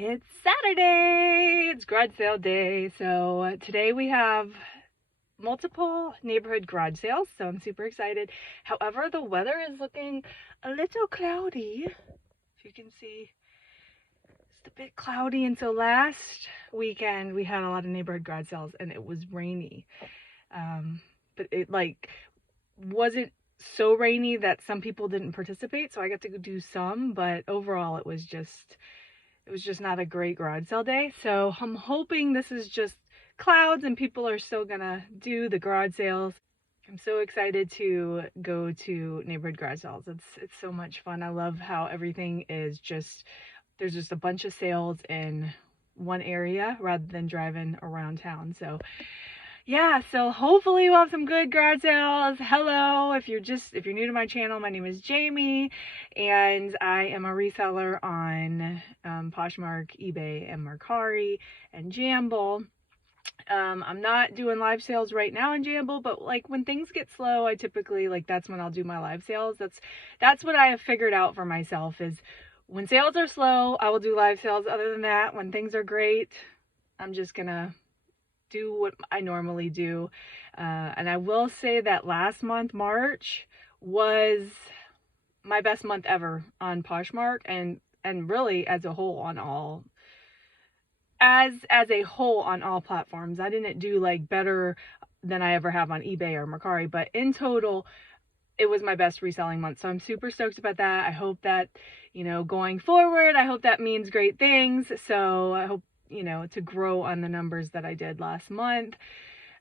It's Saturday, it's garage sale day. So today we have multiple neighborhood garage sales, so I'm super excited. However, the weather is looking a little cloudy. If you can see, it's a bit cloudy. And so last weekend we had a lot of neighborhood garage sales and it was rainy. But it wasn't so rainy that some people didn't participate, so I got to do some, but overall it was just not a great garage sale day. So I'm hoping this is just clouds and people are still gonna do the garage sales. I'm so excited to go to neighborhood garage sales. It's so much fun. I love how everything is there's just a bunch of sales in one area rather than driving around town. So yeah, so hopefully we'll have some good garage sales. Hello, if you're new to my channel, my name is Jamie, and I am a reseller on Poshmark, eBay, and Mercari, and Jamble. I'm not doing live sales right now in Jamble, but like when things get slow, I typically, that's when I'll do my live sales. That's what I have figured out for myself is when sales are slow, I will do live sales. Other than that, when things are great, I'm just gonna do what I normally do. And I will say that last month, March, was my best month ever on Poshmark and really as a whole on all platforms. I didn't do better than I ever have on eBay or Mercari, but in total it was my best reselling month. So I'm super stoked about that. I hope that, going forward, I hope that means great things. So I hope to grow on the numbers that I did last month.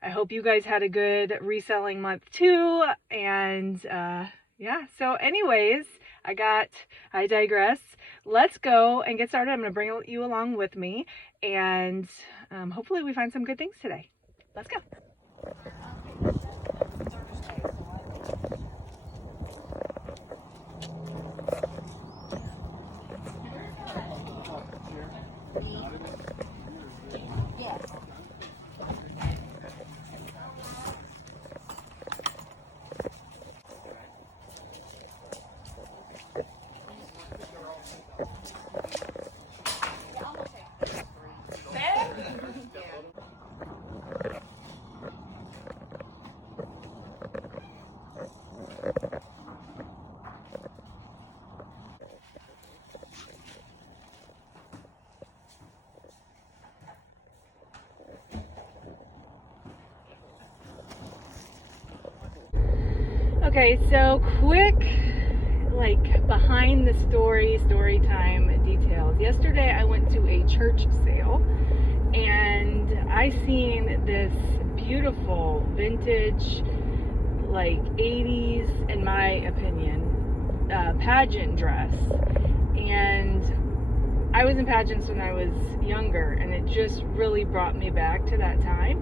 I hope you guys had a good reselling month too. And yeah, so anyways, I digress. Let's go and get started. I'm going to bring you along with me, and hopefully we find some good things today. Let's go. Okay, so quick, behind the story time details. Yesterday I went to a church sale and I seen this beautiful vintage, 80s, in my opinion, pageant dress. And I was in pageants when I was younger, and it just really brought me back to that time.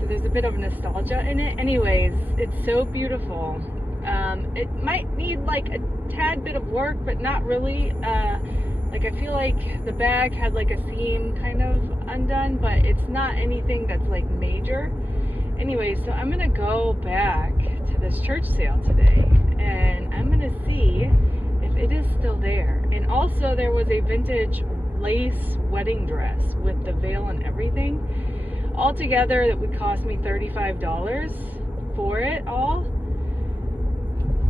So there's a bit of nostalgia in it. Anyways, it's so beautiful. It might need a tad bit of work, but not really. I feel like the bag had a seam kind of undone, but it's not anything that's major. Anyway, so I'm gonna go back to this church sale today, and I'm gonna see if it is still there. And also there was a vintage lace wedding dress with the veil and everything. Altogether, that would cost me $35 for it all.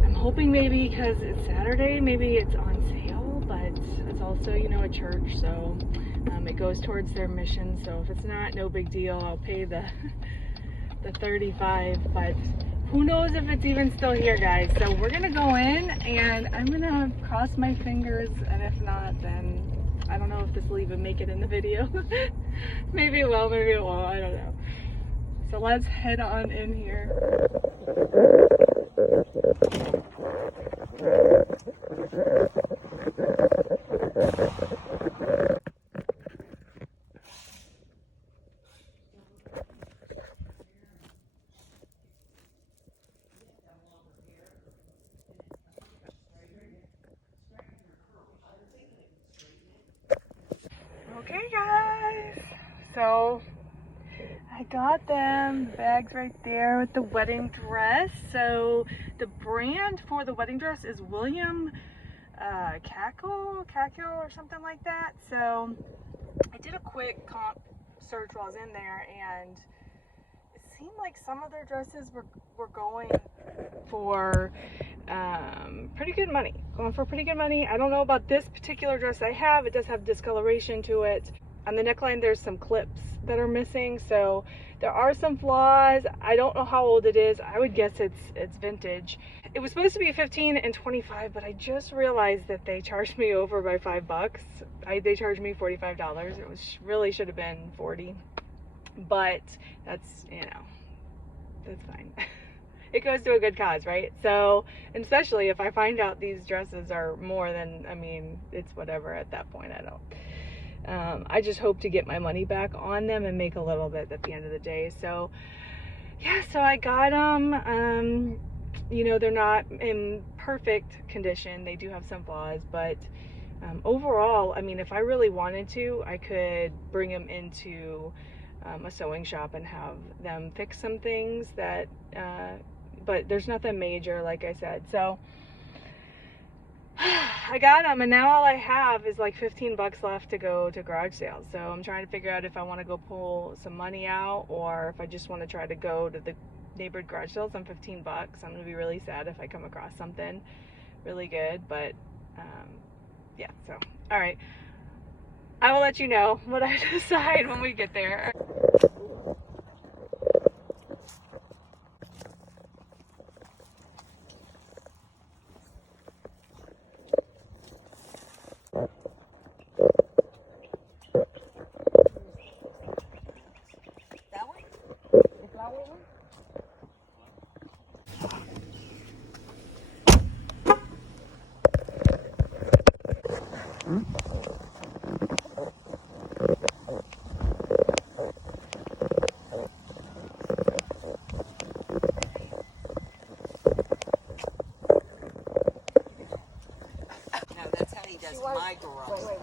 I'm hoping maybe because it's Saturday, maybe it's on sale, but it's also, a church, so it goes towards their mission. So if it's not, no big deal. I'll pay the $35, but who knows if it's even still here, guys. So we're gonna go in, and I'm gonna cross my fingers, and if not, then I don't know if this will even make it in the video. Maybe it will, maybe it won't, I don't know. So let's head on in here. Okay, guys, so I got them. The bag's right there with the wedding dress. So the brand for the wedding dress is William Cackle or something like that. So I did a quick comp search while I was in there, and it seemed like some of their dresses were going for pretty good money. I don't know about this particular dress I have. It does have discoloration to it. On the neckline, there's some clips that are missing, so there are some flaws. I don't know how old it is. I would guess it's vintage. It was supposed to be $15 and $25, but I just realized that they charged me over by $5. They charged me $45. It was really should have been $40, but that's, you know, that's fine. It goes to a good cause, right? So, and especially if I find out these dresses are more than, I mean, it's whatever at that point. I just hope to get my money back on them and make a little bit at the end of the day. So yeah, so I got them. You know, they're not in perfect condition. They do have some flaws, but overall, I mean, if I really wanted to, I could bring them into a sewing shop and have them fix some things that, but there's nothing major, like I said. So I got them, and now all I have is like $15 left to go to garage sales. So I'm trying to figure out if I want to go pull some money out, or if I just want to try to go to the neighborhood garage sales on $15. I'm gonna be really sad if I come across something really good, but yeah. So all right, I will let you know what I decide when we get there. My garage. Wait.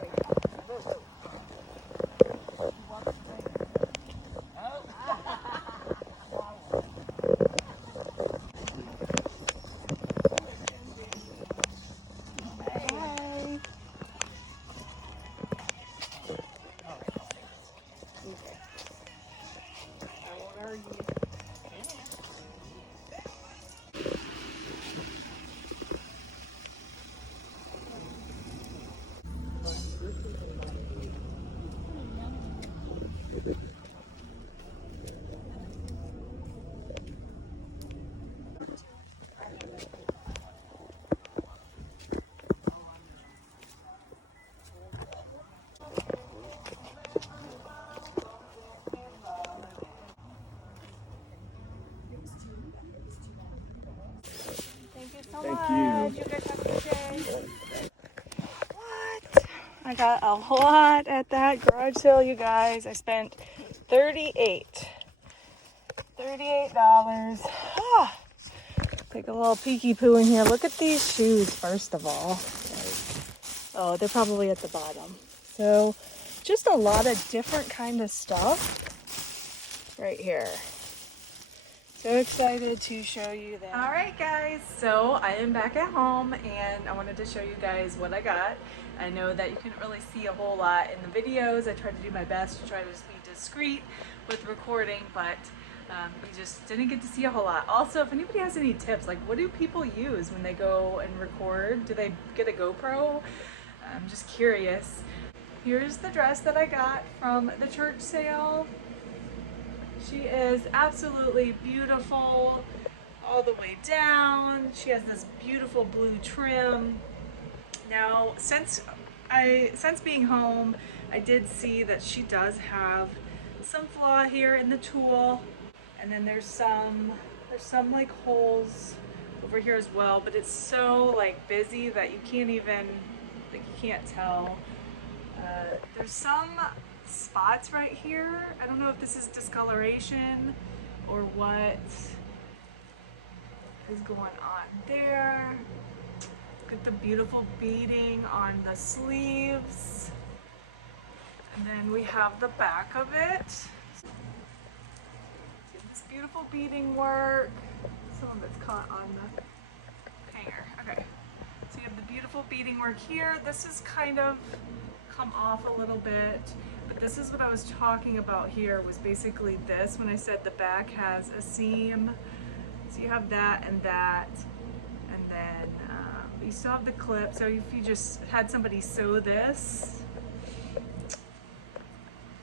Thank you so much. You guys have a good day. What? I got a lot at that garage sale, you guys. I spent $38. Take a little peeky poo in here. Look at these shoes, first of all. Oh, they're probably at the bottom. So just a lot of different kind of stuff right here. So excited to show you that. All right, guys, so I am back at home, and I wanted to show you guys what I got. I know that you couldn't really see a whole lot in the videos. I tried to do my best to try to just be discreet with recording, but you just didn't get to see a whole lot. Also, if anybody has any tips, like what do people use when they go and record? Do they get a GoPro? I'm just curious. Here's the dress that I got from the church sale. She is absolutely beautiful all the way down. She has this beautiful blue trim. Now, since being home, I did see that she does have some flaw here in the tulle, and then there's some like holes over here as well, but it's so like busy that you can't even, like, you can't tell. There's some spots right here. I don't know if this is discoloration or what is going on there. Look at the beautiful beading on the sleeves. And then we have the back of it. This beautiful beading work. Some of it's caught on the hanger. Okay. So you have the beautiful beading work here. This is kind of come off a little bit, but this is what I was talking about here, was basically this when I said the back has a seam. So you have that, and then you still have the clip. So if you just had somebody sew this,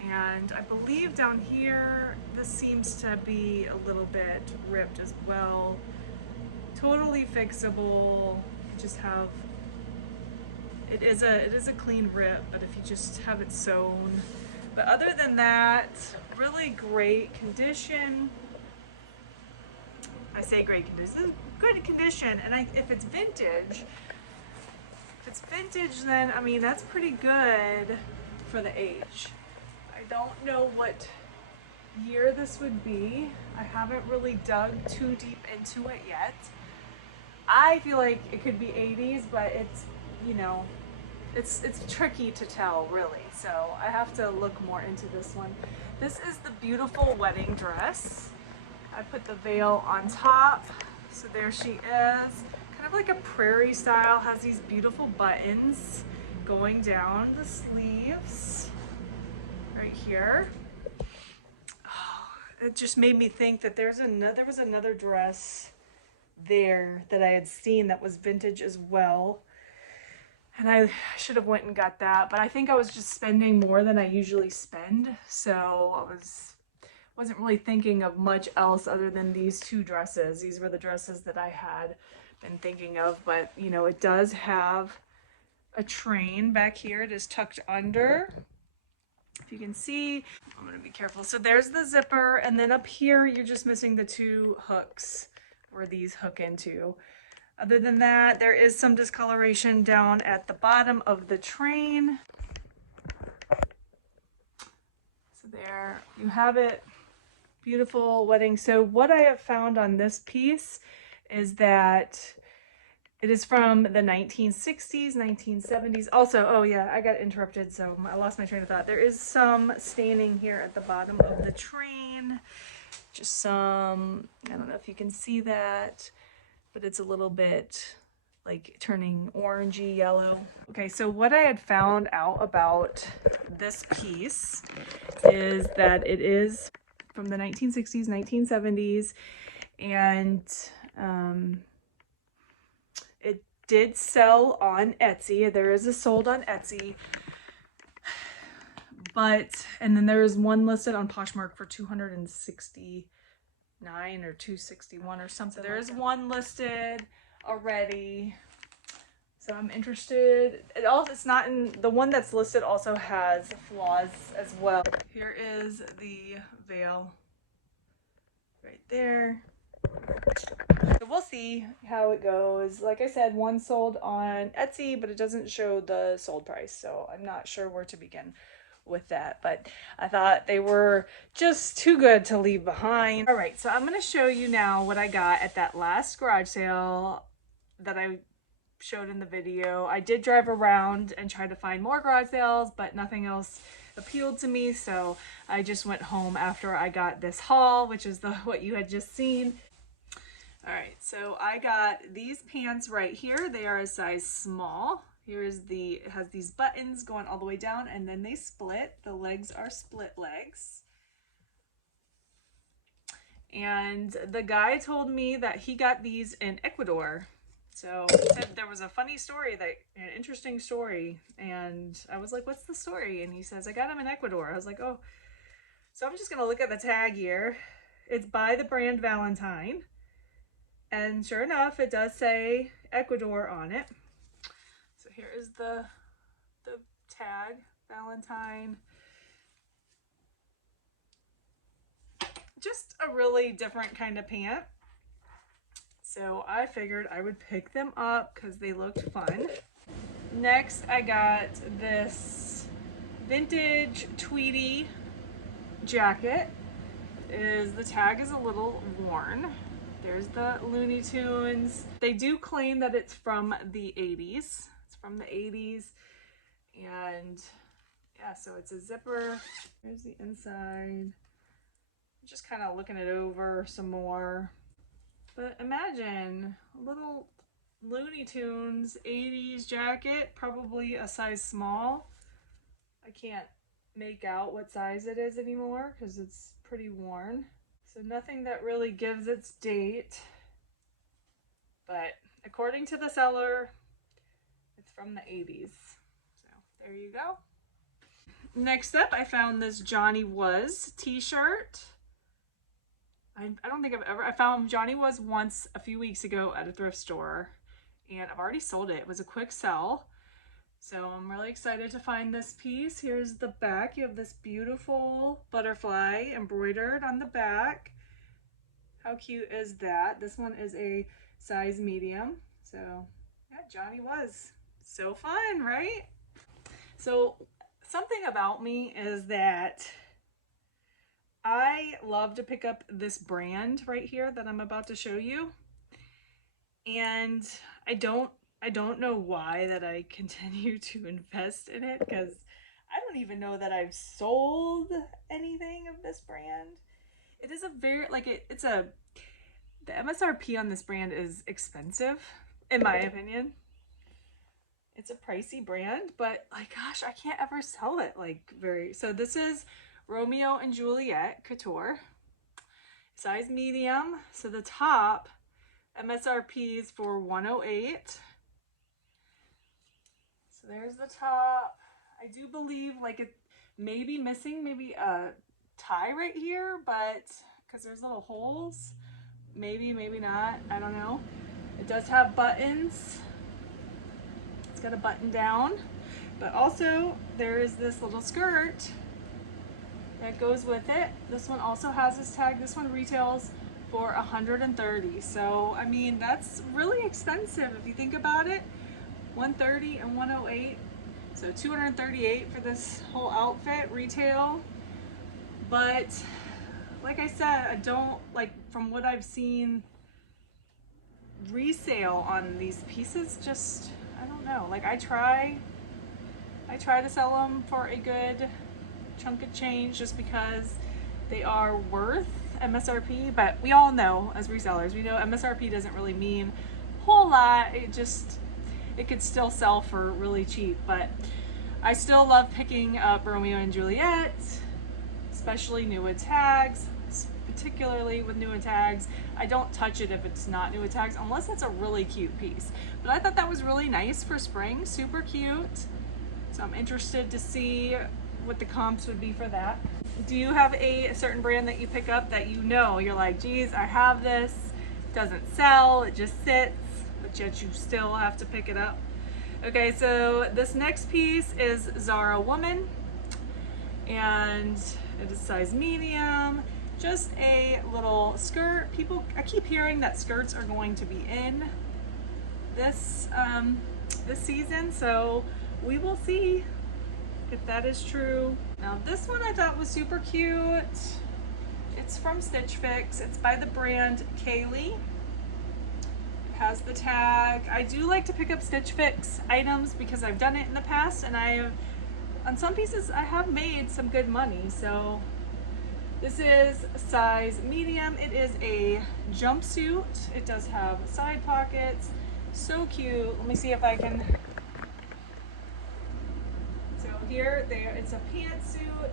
and I believe down here this seems to be a little bit ripped as well. Totally fixable. You just have, it is a clean rip, but if you just have it sewn. But other than that, really great condition. I say great condition, good condition, and if it's vintage, then I mean that's pretty good for the age. I don't know what year this would be. I haven't really dug too deep into it yet. I feel like it could be 80s, but it's, you know, it's tricky to tell really. So I have to look more into this one. This is the beautiful wedding dress. I put the veil on top. So there she is. Kind of like a prairie style, has these beautiful buttons going down the sleeves right here. Oh, it just made me think that there was another dress there that I had seen that was vintage as well, and I should have went and got that, but I think I was just spending more than I usually spend, so I wasn't really thinking of much else other than these two dresses. These were the dresses that I had been thinking of, but you know, it does have a train back here. It is tucked under. If you can see, I'm gonna be careful. So there's the zipper, and then up here you're just missing the two hooks where these hook into. Other than that, there is some discoloration down at the bottom of the train. So there you have it. Beautiful wedding. So what I have found on this piece is that it is from the 1960s, 1970s. Also, oh yeah, I got interrupted, so I lost my train of thought. There is some staining here at the bottom of the train. Just some, I don't know if you can see that, but it's a little bit like turning orangey yellow. Okay, so what I had found out about this piece is that it is from the 1960s, 1970s, and it did sell on Etsy. There is a sold on Etsy, and then there is one listed on Poshmark for $269 or $261 or something. There is one listed already, so I'm interested. It's not in the one that's listed, also has flaws as well. Here is the veil right there. So we'll see how it goes. Like I said, one sold on Etsy, but it doesn't show the sold price, so I'm not sure where to begin with that, but I thought they were just too good to leave behind. All right, so I'm going to show you now what I got at that last garage sale that I showed in the video. I did drive around and try to find more garage sales, but nothing else appealed to me, so I just went home after I got this haul, which is what you had just seen. All right, so I got these pants right here. They are a size small. It has these buttons going all the way down, and then they split. The legs are split legs. And the guy told me that he got these in Ecuador. So he said there was a funny story, an interesting story. And I was like, what's the story? And he says, I got them in Ecuador. I was like, oh. So I'm just gonna look at the tag here. It's by the brand Valentine. And sure enough, it does say Ecuador on it. So here is the tag, Valentine. Just a really different kind of pant. So I figured I would pick them up because they looked fun. Next, I got this vintage tweedy jacket. The tag is a little worn. There's the Looney Tunes. They do claim that it's from the 80s. It's from the 80s. And yeah, so it's a zipper. Here's the inside. Just kind of looking it over some more. But imagine a little Looney Tunes 80s jacket, probably a size small. I can't make out what size it is anymore because it's pretty worn. So nothing that really gives its date, but according to the seller, it's from the 80s. So there you go. Next up, I found this Johnny Was t-shirt. I don't think I found Johnny Was once a few weeks ago at a thrift store, and I've already sold it. It was a quick sell. So I'm really excited to find this piece. Here's the back. You have this beautiful butterfly embroidered on the back. How cute is that? This one is a size medium. So yeah, Johnny Was. So fun, right? So something about me is that I love to pick up this brand right here that I'm about to show you. And I don't know why that I continue to invest in it, because I don't even know that I've sold anything of this brand. It is a very, like, the MSRP on this brand is expensive, in my opinion. It's a pricey brand, but like, gosh, I can't ever sell it so this is Romeo and Juliet Couture, size medium. So the top MSRP is for $108. So there's the top. I do believe like it may be missing maybe a tie right here, but because there's little holes, maybe not, I don't know. It does have buttons. It's got a button down, but also there is this little skirt that goes with it. This one also has this tag. This one retails for $130. So I mean, that's really expensive if you think about it. $130 and $108, so $238 for this whole outfit retail. But like I said, I don't, like, from what I've seen, resale on these pieces, just, I don't know. Like, I try to sell them for a good chunk of change just because they are worth MSRP, but we all know as resellers, we know MSRP doesn't really mean a whole lot. It could still sell for really cheap, but I still love picking up Romeo and Juliet, especially new with tags, particularly with new with tags. I don't touch it if it's not new with tags, unless it's a really cute piece. But I thought that was really nice for spring, super cute. So I'm interested to see what the comps would be for that. Do you have a certain brand that you pick up that you know, you're like, geez, I have this, it doesn't sell, it just sits, but yet you still have to pick it up? Okay, so this next piece is Zara Woman, and it is size medium, just a little skirt. I keep hearing that skirts are going to be in this season, so we will see if that is true. Now this one I thought was super cute. It's from Stitch Fix. It's by the brand Kaylee. Has the tag. I do like to pick up Stitch Fix items because I've done it in the past, and on some pieces I have made some good money. So this is size medium. It is a jumpsuit. It does have side pockets. So cute. Let me see if I can. So here, it's a pantsuit.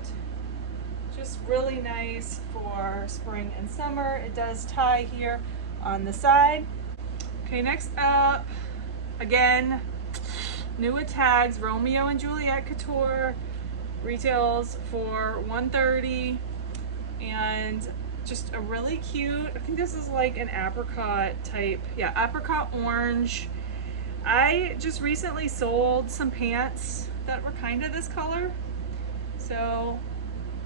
Just really nice for spring and summer. It does tie here on the side. Okay, next up, again, new with tags, Romeo and Juliet Couture, retails for $130, and just a really cute, I think this is like an apricot type, yeah, apricot orange. I just recently sold some pants that were kind of this color, so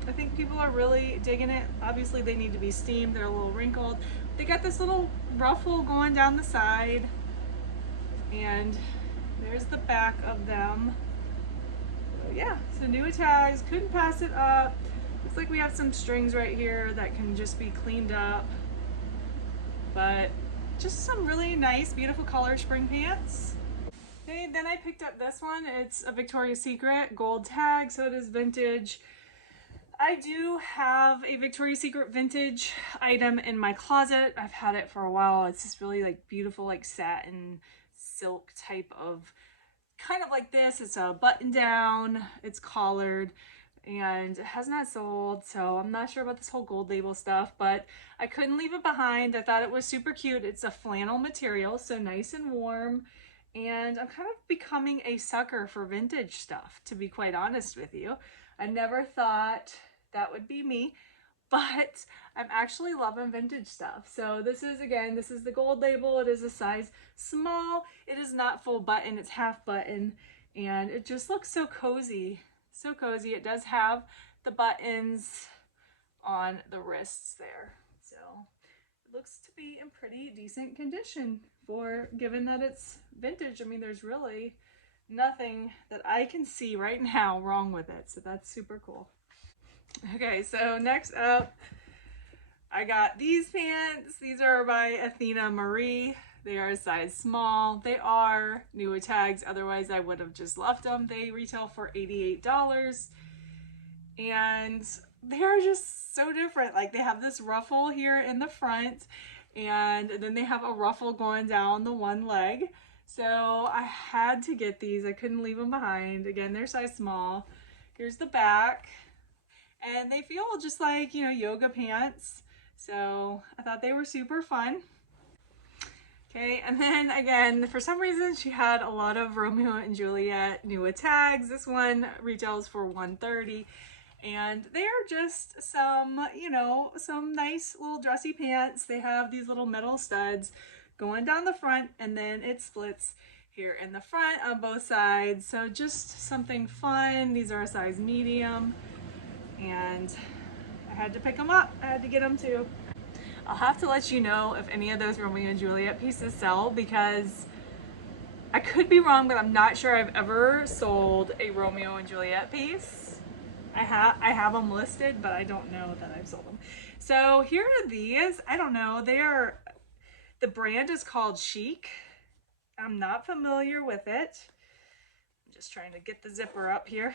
I think people are really digging it. Obviously they need to be steamed, they're a little wrinkled. They got this little ruffle going down the side, and there's the back of them. So yeah, so new tags, couldn't pass it up. Looks like we have some strings right here that can just be cleaned up, but just some really nice, beautiful color spring pants. Okay, then I picked up this one. It's a Victoria's Secret gold tag, so it is vintage. I do have a Victoria's Secret vintage item in my closet. I've had it for a while. It's this really like beautiful like satin silk type of, kind of like this. It's a button down, it's collared, and it has not sold, so I'm not sure about this whole gold label stuff, but I couldn't leave it behind. I thought it was super cute. It's a flannel material, so nice and warm, and I'm kind of becoming a sucker for vintage stuff, to be quite honest with you. I never thought that would be me, but I'm actually loving vintage stuff. So this is, again, this is the gold label. It is a size small. It is not full button, it's half button, and it just looks so cozy. So cozy. It does have the buttons on the wrists there. So it looks to be in pretty decent condition for, given that it's vintage. I mean, there's really nothing that I can see right now wrong with it. So that's super cool. Okay, so next up, I got these pants. These are by Athena Marie. They are a size small. They are newer tags, otherwise I would have just left them. They retail for $88, and they are just so different. Like, they have this ruffle here in the front, and then they have a ruffle going down the one leg. So I had to get these. I couldn't leave them behind. Again, they're size small. Here's the back, and they feel just like, you know, yoga pants. So I thought they were super fun. Okay, and then again, for some reason, she had a lot of Romeo and Juliet newer tags. This one retails for $130, and they are just some, you know, some nice little dressy pants. They have these little metal studs going down the front, and then it splits here in the front on both sides. So just something fun. These are a size medium, and I had to pick them up. I had to get them too. I'll have to let you know if any of those Romeo and Juliet pieces sell, because I could be wrong, but I'm not sure I've ever sold a Romeo and Juliet piece. I have them listed, but I don't know that I've sold them. So here are these. I don't know. They are, the brand is called Chic. I'm not familiar with it. I'm just trying to get the zipper up here.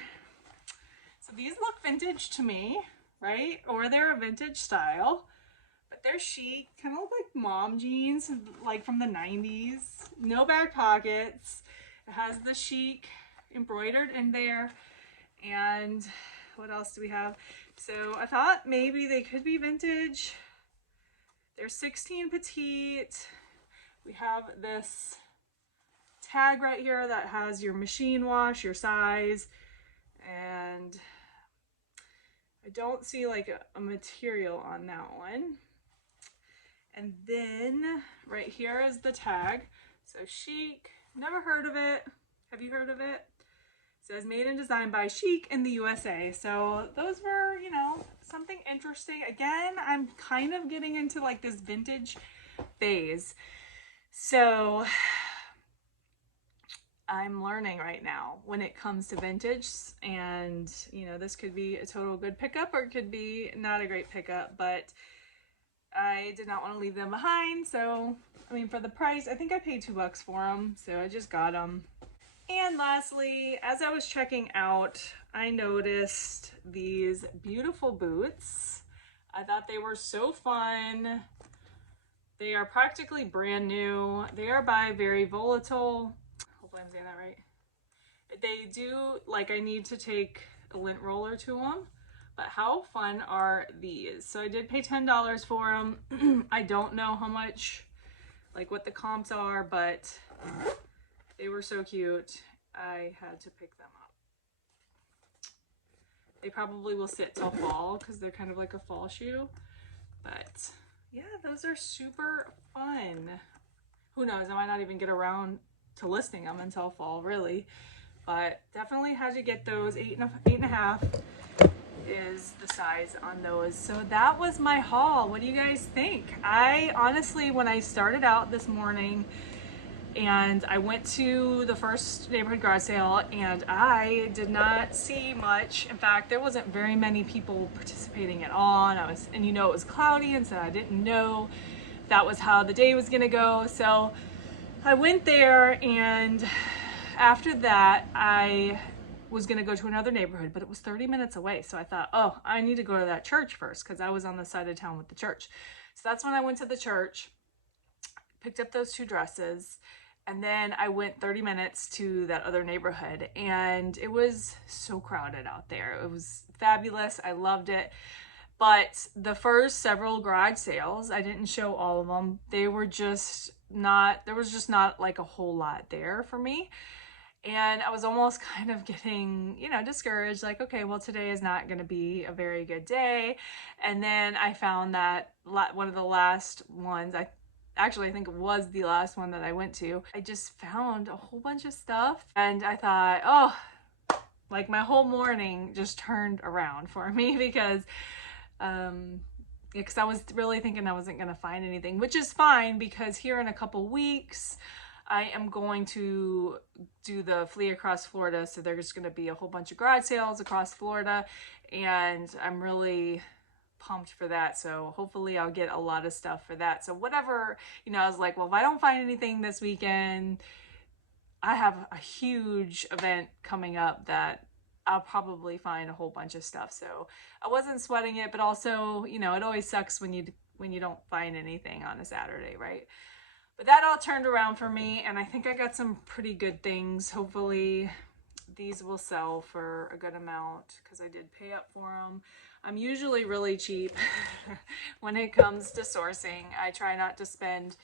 So these look vintage to me, right? Or they're a vintage style. But they're chic, kind of look like mom jeans, like from the 90s. No back pockets. It has the chic embroidered in there. And what else do we have? So I thought maybe they could be vintage. They're 16 petite. We have this tag right here that has your machine wash, your size, and I don't see like a material on that one. And then right here is the tag. So Chic, never heard of it. Have you heard of it? It says made and designed by Chic in the USA. So those were, you know, something interesting. Again, I'm kind of getting into like this vintage phase. So I'm learning right now when it comes to vintage, and you know, this could be a total good pickup or it could be not a great pickup, but I did not want to leave them behind. So, I mean, for the price, I think I paid $2 for them, so I just got them. And lastly, as I was checking out, I noticed these beautiful boots. I thought they were so fun. They are practically brand new. They are by Very Volatile. Hopefully I'm saying that right. They do, like, I need to take a lint roller to them. But how fun are these? So I did pay $10 for them. I don't know how much, like what the comps are, but they were so cute. I had to pick them up. They probably will sit till fall because they're kind of like a fall shoe. But yeah, those are super fun. Who knows? I might not even get around to listing them until fall, really. But definitely had to get those. 8.5 is the size on those. So that was my haul. What do you guys think? I honestly, when I started out this morning and I went to the first neighborhood garage sale, and I did not see much. In fact, there wasn't very many people participating at all, and you know, it was cloudy, and so I didn't know that was how the day was gonna go. So I went there, and after that I was gonna go to another neighborhood, but it was 30 minutes away. So I thought, oh, I need to go to that church first, because I was on the side of town with the church. So that's when I went to the church, picked up those 2 dresses. And then I went 30 minutes to that other neighborhood, and it was so crowded out there. It was fabulous. I loved it. But the first several garage sales, I didn't show all of them. They were just not, there was just not like a whole lot there for me. And I was almost kind of getting, you know, discouraged, like, okay, well, today is not going to be a very good day. And then I found that one of the last ones, I think it was the last one that I went to, I just found a whole bunch of stuff. And I thought, oh, like my whole morning just turned around for me because I was really thinking I wasn't going to find anything, which is fine because here in a couple weeks, I am going to do the Flea Across Florida. So there's going to be a whole bunch of garage sales across Florida, and I'm really pumped for that. So hopefully I'll get a lot of stuff for that. So whatever, you know, I was like, well, if I don't find anything this weekend, I have a huge event coming up that I'll probably find a whole bunch of stuff. So I wasn't sweating it, but also, you know, it always sucks when you don't find anything on a Saturday, right? But that all turned around for me, and I think I got some pretty good things. Hopefully these will sell for a good amount because I did pay up for them. I'm usually really cheap when it comes to sourcing. I try not to spend,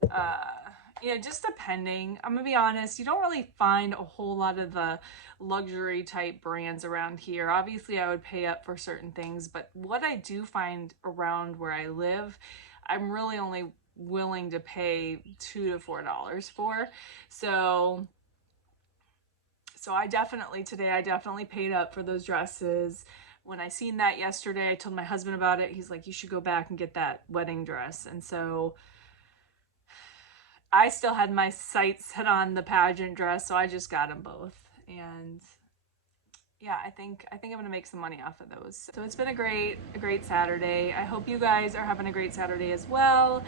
you know, just depending. I'm gonna be honest, you don't really find a whole lot of the luxury type brands around here. Obviously I would pay up for certain things, but what I do find around where I live, I'm really only willing to pay $2 to $4 for. So I definitely paid up for those dresses. When I seen that yesterday, I told my husband about it. He's like, you should go back and get that wedding dress. And so I still had my sights set on the pageant dress, so I just got them both. And yeah, I think I'm gonna make some money off of those. So it's been a great Saturday. I hope you guys are having a great Saturday as well.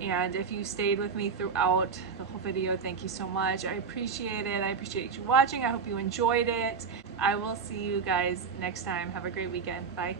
And if you stayed with me throughout the whole video, thank you so much. I appreciate it. I appreciate you watching. I hope you enjoyed it. I will see you guys next time. Have a great weekend. Bye.